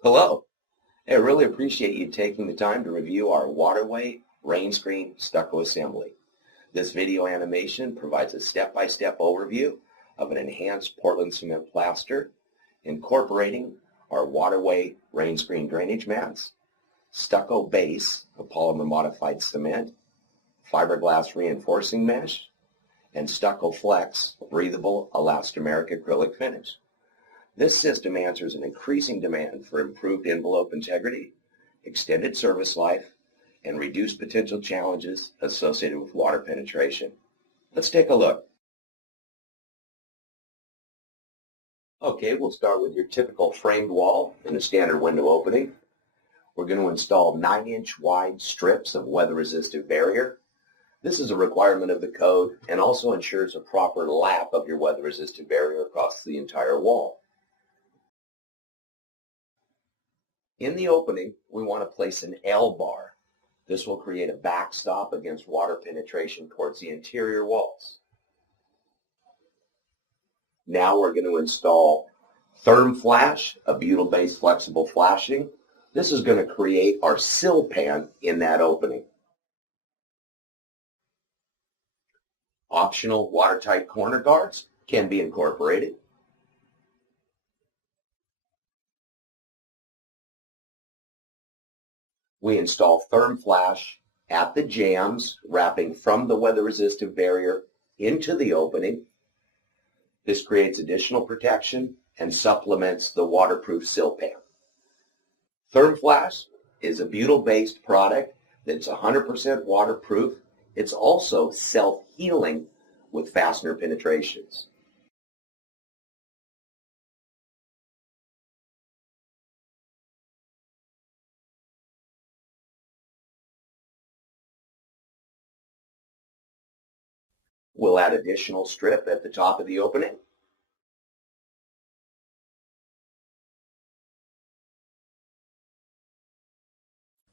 Hello. I really appreciate you taking the time to review our Waterway rain screen stucco assembly. This video animation provides a step-by-step overview of an enhanced Portland cement plaster incorporating our Waterway rain screen drainage mats, stucco base of polymer modified cement, fiberglass reinforcing mesh, and stucco flex breathable elastomeric acrylic finish. This system answers an increasing demand for improved envelope integrity, extended service life, and reduced potential challenges associated with water penetration. Let's take a look. Okay, we'll start with your typical framed wall and a standard window opening. We're going to install 9-inch wide strips of weather-resistant barrier. This is a requirement of the code and also ensures a proper lap of your weather-resistant barrier across the entire wall. In the opening, we want to place an L bar. This will create a backstop against water penetration towards the interior walls. Now we're going to install therm flash, a butyl-based flexible flashing. This is going to create our sill pan in that opening. Optional watertight corner guards can be incorporated. We install therm flash at the jambs, wrapping from the weather-resistant barrier into the opening. This creates additional protection and supplements the waterproof sill pan. Therm flash is a butyl-based product that's 100% waterproof. It's also self-healing with fastener penetrations. We'll add additional strip at the top of the opening.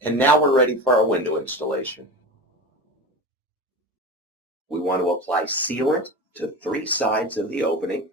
And now we're ready for our window installation. We want to apply sealant to 3 sides of the opening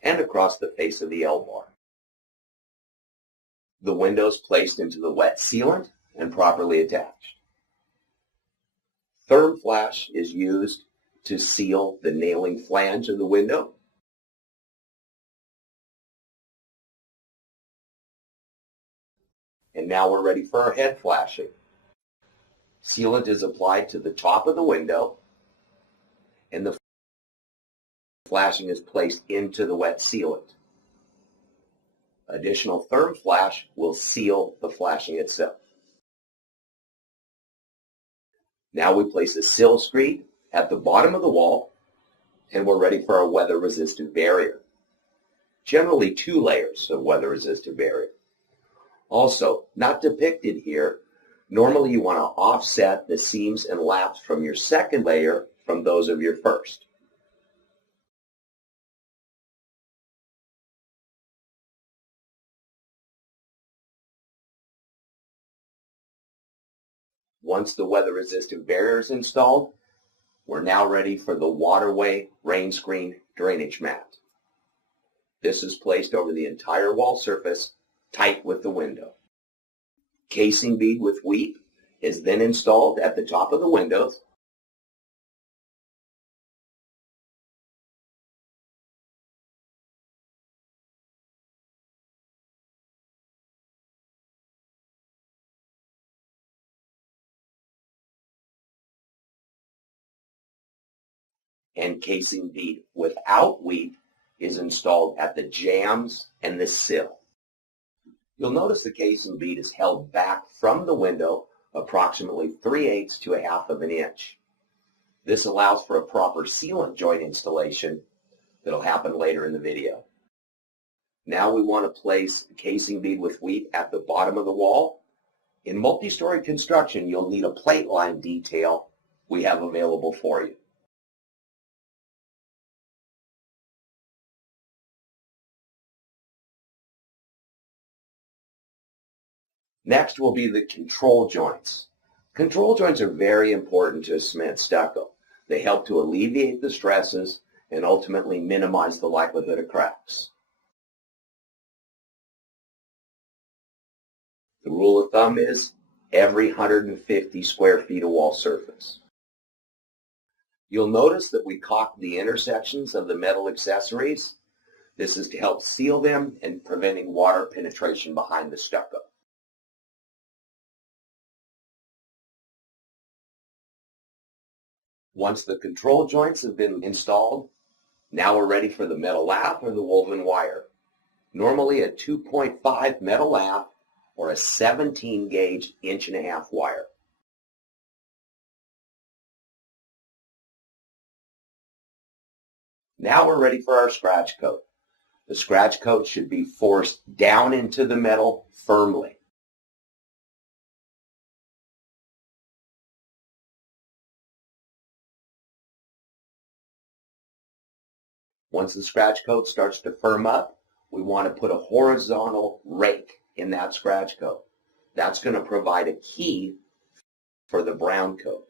and across the face of the L bar. The window is placed into the wet sealant and properly attached. Therm flash is used to seal the nailing flange of the window. And now we're ready for our head flashing. Sealant is applied to the top of the window, and the flashing is placed into the wet sealant. Additional therm flash will seal the flashing itself. Now we place a sill screed at the bottom of the wall, and we're ready for our weather-resistant barrier. Generally 2 layers of weather-resistant barrier. Also, not depicted here, normally you want to offset the seams and laps from your second layer from those of your first. Once the weather-resistant barrier is installed, we're now ready for the Waterway rain screen drainage mat. This is placed over the entire wall surface, tight with the window. Casing bead with weep is then installed at the top of the windows. And casing bead without weep is installed at the jambs and the sill. You'll notice the casing bead is held back from the window approximately 3/8 to 1/2 of an inch. This allows for a proper sealant joint installation that'll happen later in the video. Now we want to place casing bead with weep at the bottom of the wall. In multi-story construction, you'll need a plate line detail we have available for you. Next will be the control joints. Control joints are very important to cement stucco. They help to alleviate the stresses and ultimately minimize the likelihood of cracks. The rule of thumb is every 150 square feet of wall surface. You'll notice that we caulked the intersections of the metal accessories. This is to help seal them and preventing water penetration behind the stucco. Once the control joints have been installed, now we're ready for the metal lath or the woven wire. Normally a 2.5 metal lath or a 17 gauge 1.5" wire. Now we're ready for our scratch coat. The scratch coat should be forced down into the metal firmly. Once the scratch coat starts to firm up, we want to put a horizontal rake in that scratch coat. That's going to provide a key for the brown coat.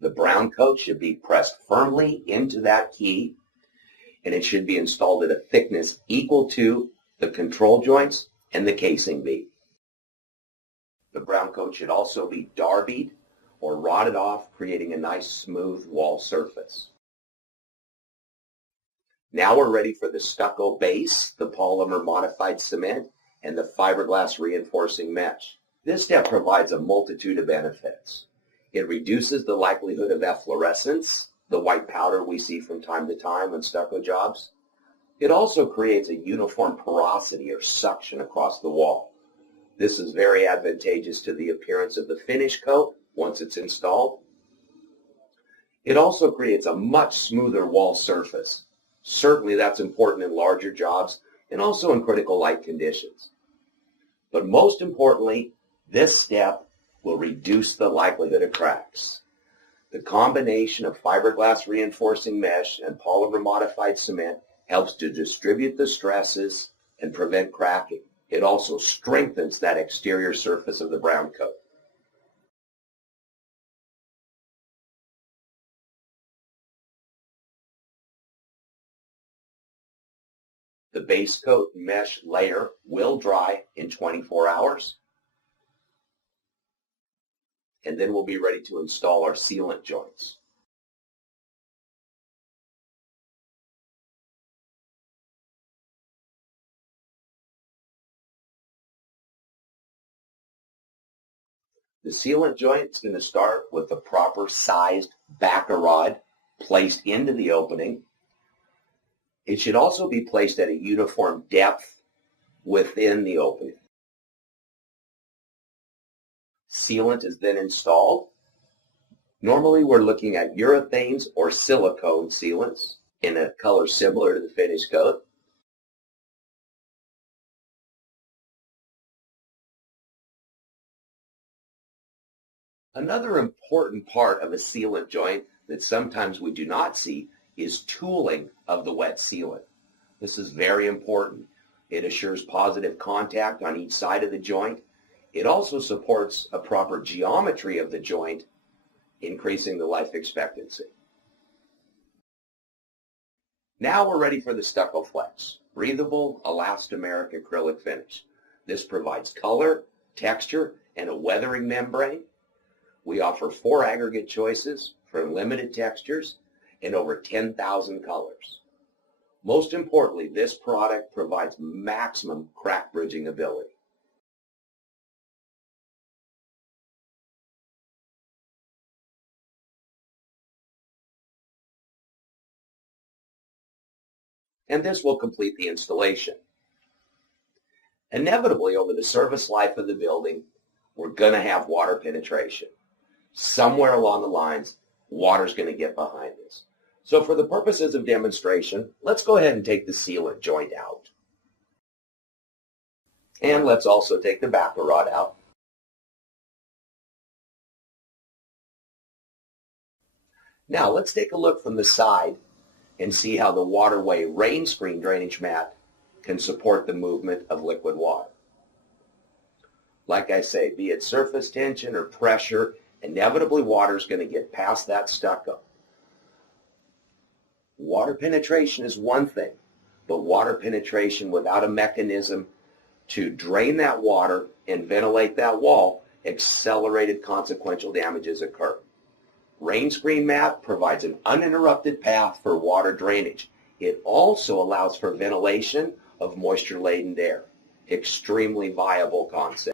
The brown coat should be pressed firmly into that key, and it should be installed at a thickness equal to the control joints and the casing bead. The brown coat should also be darbied or rotted off, creating a nice smooth wall surface. Now we're ready for the stucco base, the polymer modified cement, and the fiberglass reinforcing mesh. This step provides a multitude of benefits. It reduces the likelihood of efflorescence, the white powder we see from time to time on stucco jobs. It also creates a uniform porosity or suction across the wall. This is very advantageous to the appearance of the finish coat once it's installed. It also creates a much smoother wall surface. Certainly that's important in larger jobs and also in critical light conditions. But most importantly, this step will reduce the likelihood of cracks. The combination of fiberglass reinforcing mesh and polymer modified cement helps to distribute the stresses and prevent cracking. It also strengthens that exterior surface of the brown coat. The base coat mesh layer will dry in 24 hours. And then we'll be ready to install our sealant joints. The sealant joint is going to start with the proper sized backer rod placed into the opening. It should also be placed at a uniform depth within the opening. Sealant is then installed. Normally we're looking at urethanes or silicone sealants in a color similar to the finish coat. Another important part of a sealant joint that sometimes we do not see is tooling of the wet sealant. This is very important. It assures positive contact on each side of the joint. It also supports a proper geometry of the joint, increasing the life expectancy. Now we're ready for the Stuccoflex, breathable elastomeric acrylic finish. This provides color, texture, and a weathering membrane. We offer 4 aggregate choices for limited textures and over 10,000 colors. Most importantly, this product provides maximum crack bridging ability. And this will complete the installation. Inevitably, over the service life of the building, we're going to have water penetration. Somewhere along the lines, water's going to get behind this. So for the purposes of demonstration, let's go ahead and take the sealant joint out. And let's also take the backer rod out. Now let's take a look from the side and see how the Waterway rain screen drainage mat can support the movement of liquid water. Like I say, be it surface tension or pressure, inevitably water is going to get past that stucco. Water penetration is one thing, but water penetration without a mechanism to drain that water and ventilate that wall, accelerated consequential damages occur. Rainscreen mat provides an uninterrupted path for water drainage. It also allows for ventilation of moisture-laden air. Extremely viable concept.